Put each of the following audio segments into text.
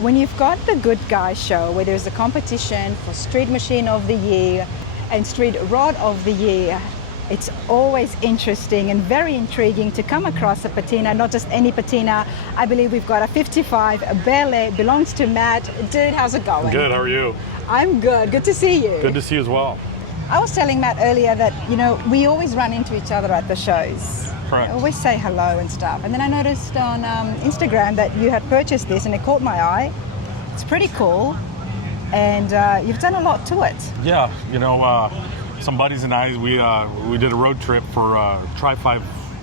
when you've got the Good Guy show where there's a competition for Street Machine of the Year and Street Rod of the Year, it's always interesting and very intriguing to come across a patina, not just any patina. I believe we've got a 55 Bel Air, belongs to Matt. Dude, how's it going? Good, how are you? I'm good, good to see you. Good to see you as well. I was telling Matt earlier that, you know, we always run into each other at the shows. Correct. I always say hello and stuff. And then I noticed on Instagram that you had purchased this and it caught my eye. It's pretty cool. And you've done a lot to it. Yeah, you know, some buddies and I, we did a road trip for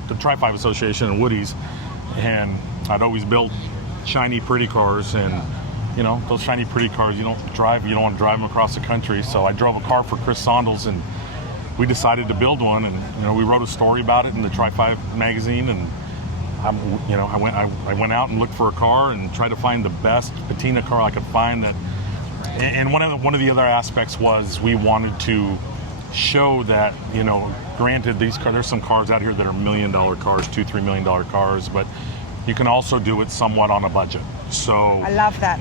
the Tri-5 Association in Woody's, and I'd always build shiny, pretty cars, and you know, those shiny, pretty cars, you don't want to drive them across the country. So I drove a car for Chris Sondels, and we decided to build one, and you know, we wrote a story about it in the Tri-5 magazine, and I went out and looked for a car and tried to find the best patina car I could find that. And one of the other aspects was we wanted to show that, you know, granted, there's some cars out here that are $1 million cars, $2-3 million cars, but you can also do it somewhat on a budget. So I love that.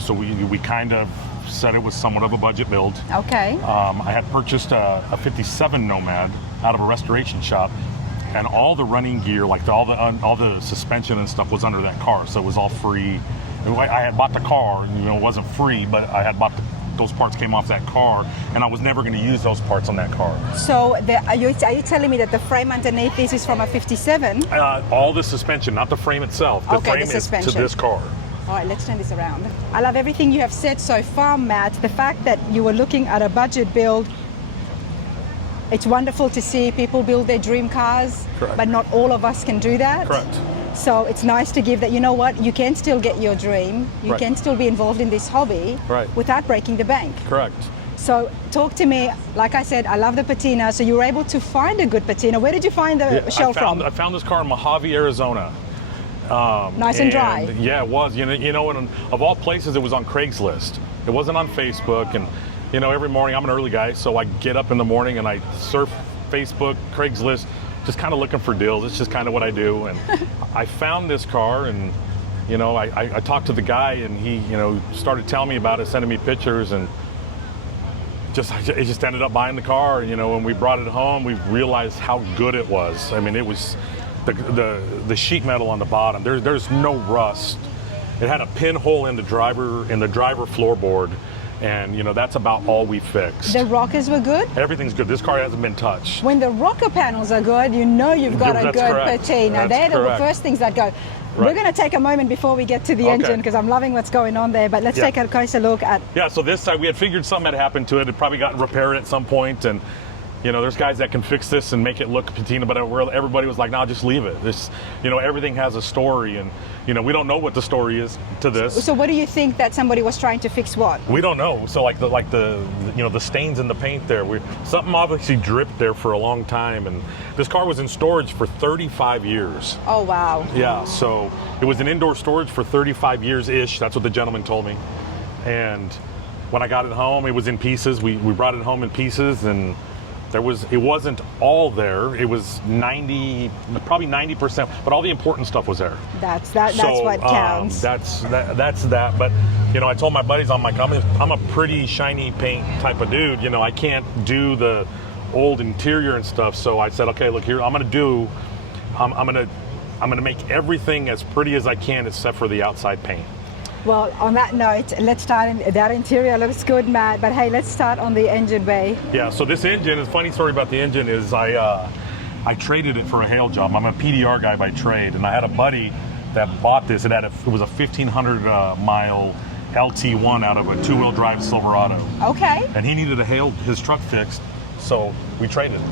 So we kind of said it was somewhat of a budget build. Okay. I had purchased a 57 Nomad out of a restoration shop, and all the running gear, like all the suspension and stuff, was under that car, so it was all free. I had bought the car, you know, it wasn't free, but I had bought those parts came off that car, and I was never going to use those parts on that car. So are you telling me that the frame underneath this is from a 57? All the suspension, not the frame itself. The frame is to this car. All right, let's turn this around. I love everything you have said so far, Matt. The fact that you were looking at a budget build, it's wonderful to see people build their dream cars. Correct. But not all of us can do that. Correct. So it's nice to give that, you know what, you can still get your dream, you right. can still be involved in this hobby right. without breaking the bank. Correct. So talk to me, like I said, I love the patina, so you were able to find a good patina. Where did you find the shell from? I found this car in Mojave, Arizona. Nice and dry. Yeah, it was. You know, and of all places, it was on Craigslist. It wasn't on Facebook. And you know, every morning, I'm an early guy, so I get up in the morning and I surf Facebook, Craigslist, just kind of looking for deals. It's just kind of what I do. And I found this car, and you know, I talked to the guy, and he, you know, started telling me about it, sending me pictures, and I just ended up buying the car. You know, when we brought it home, we realized how good it was. I mean, it was the sheet metal on the bottom. There's no rust. It had a pinhole in the driver floorboard, and you know, that's about all we fixed. The rockers were good? Everything's good. This car hasn't been touched. When the rocker panels are good, you know you've got a good patina. They're the first things that go. Right. We're going to take a moment before we get to the engine, because I'm loving what's going on there, but let's take a closer look at... Yeah, so this side, we had figured something had happened to it. It probably got repaired at some point, and you know, there's guys that can fix this and make it look patina, but everybody was like, no, just leave it. This, you know, everything has a story, and you know, we don't know what the story is to this. So what do you think that somebody was trying to fix? What? We don't know. So like the you know, the stains in the paint there, something obviously dripped there for a long time, and this car was in storage for 35 years. Oh wow. Yeah, so it was in indoor storage for 35 years-ish. That's what the gentleman told me. And when I got it home, it was in pieces. We brought it home in pieces, and it wasn't all there. It was probably 90%, but all the important stuff was there. That's what counts. That's that. But you know, I told my buddies, I'm a pretty shiny paint type of dude. You know, I can't do the old interior and stuff. So I said, okay, look here, I'm gonna make everything as pretty as I can, except for the outside paint. Well, on that note, let's start. That interior looks good, Matt, but hey, let's start on the engine bay. Yeah, so this engine, a funny story about the engine is I traded it for a hail job. I'm a PDR guy by trade, and I had a buddy that bought this. It was a 1,500 mile LT1 out of a two-wheel drive Silverado. Okay. And he needed his truck fixed, so we traded it.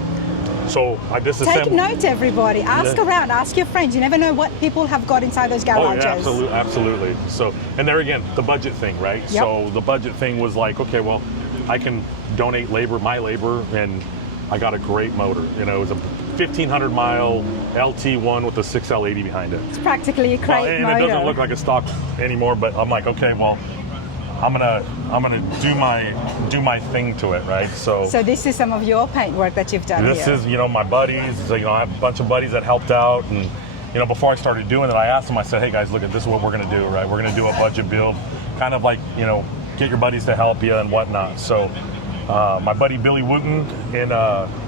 So I disassembled. Take note, everybody. Ask around. Ask your friends. You never know what people have got inside those garages. Oh, yeah, absolutely. So, and there again, the budget thing, right? Yep. So the budget thing was like, okay, well, I can donate my labor, and I got a great motor. You know, it was a 1,500 mile LT1 with a 6L80 behind it. It's practically a crate motor. And it doesn't look like a stock anymore, but I'm like, okay, well, I'm gonna do my thing to it, right? So this is some of your paint work that you've done. This is, you know, my buddies. You know, I have a bunch of buddies that helped out, and before I started doing it, I asked them, I said, hey guys, look, this is what we're going to do, right? We're going to do a budget build, kind of like, get your buddies to help you and whatnot. So my buddy Billy Wooten in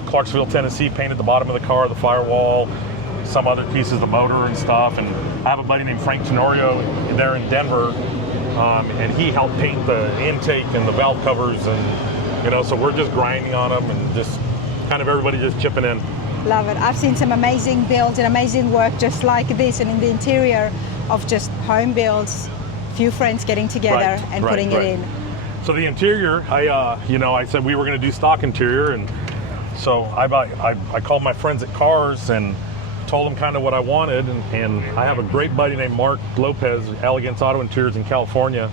Clarksville, Tennessee, painted the bottom of the car, the firewall, some other pieces, the motor and stuff. And I have a buddy named Frank Tenorio there in Denver, and he helped paint the intake and the valve covers, and so we're just grinding on them and just kind of everybody just chipping in. Love it. I've seen some amazing builds and amazing work just like this, and in the interior of just home builds, few friends getting together and putting it in. So the interior, I said we were going to do stock interior, and so I called my friends at Cars and told them kind of what I wanted, and I have a great buddy named Mark Lopez, Elegance Auto Interiors in California,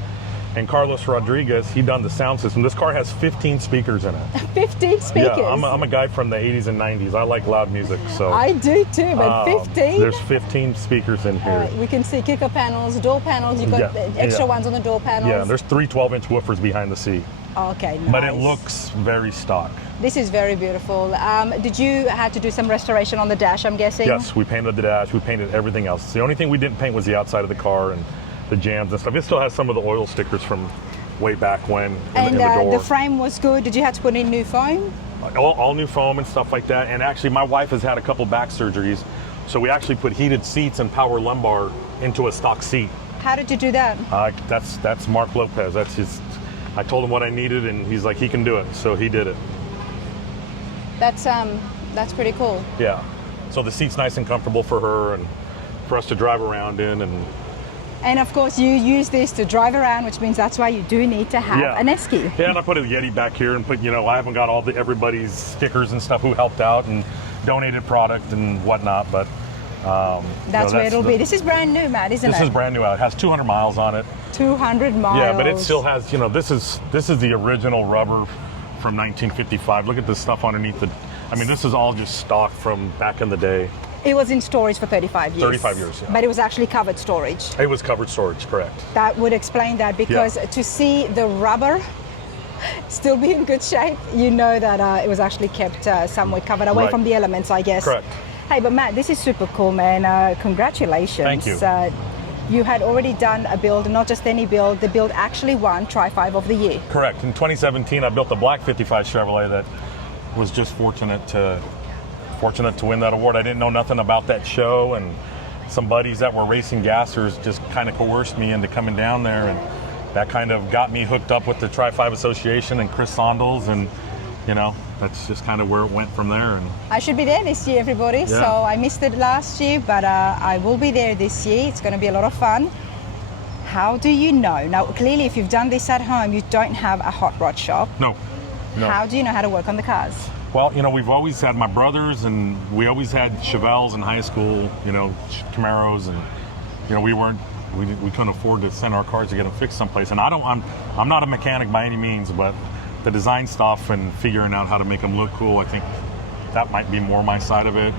and Carlos Rodriguez, he done the sound system. This car has 15 speakers in it. 15 speakers? Yeah, I'm a guy from the 80s and 90s. I like loud music, so. I do too, but 15? There's 15 speakers in here. We can see kicker panels, door panels. You've got extra ones on the door panels. Yeah, there's 3 12-inch woofers behind the seat. Okay, nice. But it looks very stock. This is very beautiful. Did you have to do some restoration on the dash, I'm guessing? Yes, we painted the dash, we painted everything else. The only thing we didn't paint was the outside of the car and the jams and stuff. It still has some of the oil stickers from way back when in the door. The frame was good. Did you have to put in new foam? All new foam and stuff like that. And actually, my wife has had a couple back surgeries, so we actually put heated seats and power lumbar into a stock seat. How did you do that? That's Mark Lopez. That's his. I told him what I needed, and he's like, he can do it, so he did it. That's pretty cool. Yeah. So the seat's nice and comfortable for her and for us to drive around in, and of course, you use this to drive around, which means that's why you do need to have an esky. Yeah, and I put a Yeti back here and put, I haven't got everybody's stickers and stuff who helped out and donated product and whatnot, but that's where it'll be. This is brand new, Matt, isn't it? This is brand new. It has 200 miles on it. 200 miles. Yeah, but it still has, this is the original rubber from 1955. Look at this stuff underneath this is all just stock from back in the day. It was in storage for 35 years. 35 years, yeah. But it was actually covered storage. It was covered storage, correct. That would explain that, because to see the rubber still be in good shape, you know that it was actually kept somewhere covered away from the elements, I guess. Correct. Hey, but Matt, this is super cool, man. Congratulations. Thank you. You had already done a build, not just any build. The build actually won Tri-5 of the Year. Correct. In 2017, I built a black 55 Chevrolet that was just fortunate to win that award. I didn't know nothing about that show, and some buddies that were racing gassers just kind of coerced me into coming down there, and that kind of got me hooked up with the Tri-5 Association and Chris Sondels, and that's just kind of where it went from there. And I should be there this year, everybody. So I missed it last year, but I will be there this year. It's going to be a lot of fun. How do you know? Now, clearly, if you've done this at home, you don't have a hot rod shop. No. How do you know how to work on the cars? Well, we've always had my brothers, and we always had Chevelles in high school, Camaros, and we couldn't afford to send our cars to get them fixed someplace. And I'm not a mechanic by any means, but the design stuff and figuring out how to make them look cool, I think that might be more my side of it.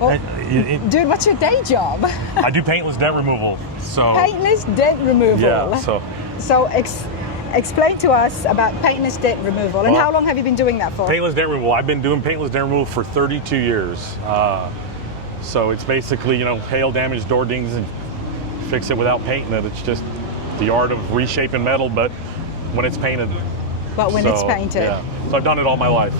And, dude, what's your day job? I do paintless dent removal. So paintless dent removal. Yeah. So explain to us about paintless dent removal, and how long have you been doing that for? Paintless dent removal. I've been doing paintless dent removal for 32 years. So it's basically, hail damaged door dings and fix it without painting it. It's just the art of reshaping metal, but when it's painted. But when it's painted. Yeah. So I've done it all my life.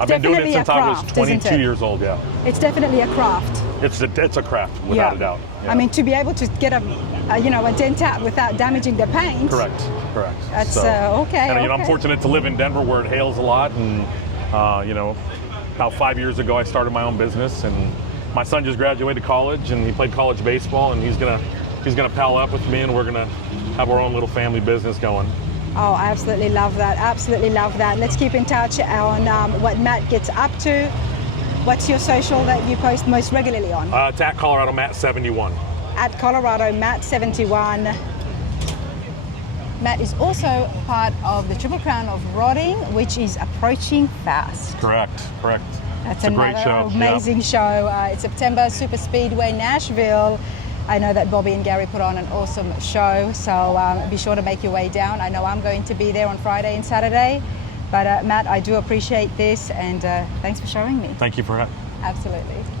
I've been doing it since I was 22 years old. Yeah. It's definitely a craft. It's a craft, without a doubt. Yeah. I mean, to be able to get a dent out without damaging the paint. Correct. That's okay. And I'm fortunate to live in Denver, where it hails a lot. And about 5 years ago, I started my own business, and my son just graduated college, and he played college baseball, and he's gonna pal up with me, and we're gonna have our own little family business going. Oh, I absolutely love that. Absolutely love that. Let's keep in touch on what Matt gets up to. What's your social that you post most regularly on? It's at Colorado Matt 71. At Colorado Matt 71. Matt is also part of the Triple Crown of Rodding, which is approaching fast. Correct. That's a great show. Amazing show. It's September, Super Speedway, Nashville. I know that Bobby and Gary put on an awesome show, so be sure to make your way down. I know I'm going to be there on Friday and Saturday. But Matt, I do appreciate this, and thanks for showing me. Thank you for having me. Absolutely.